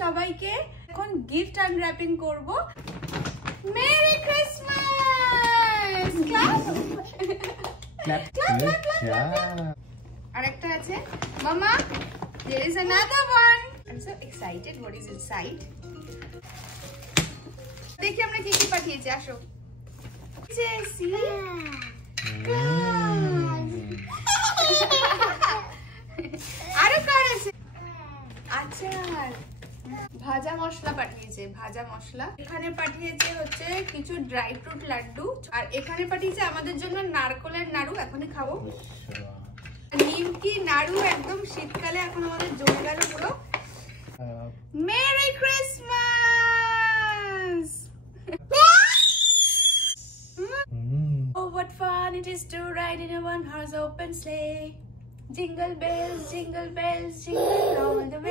সবাইকে। এখন গিফট আনর্যাপিং করব। Merry Christmas! Clap clap clap. আরেকটা আছে মামা, there is another one. I'm so excited. What is inside? দেখি আমরা কি কি পাঠিয়েছি, আসো। জেসি আরো কার আছে? আচার, ভাজা মশলা পাঠিয়েছে, ভাজা মশলা। এখানে পাঠিয়েছে হচ্ছে কিছু ড্রাই ফ্রুট লাড্ডু, আর এখানে পাঠিয়েছে আমাদের জন্য নারকলের নাড়ু, এখনই খাবো। নিমকি নাড়ু, একদম শীতকালে এখন আমাদের জমে গেল পুরো। Merry Christmas! Oh, what fun it is to ride in a one-horse open sleigh. Jingle bells, jingle all the way.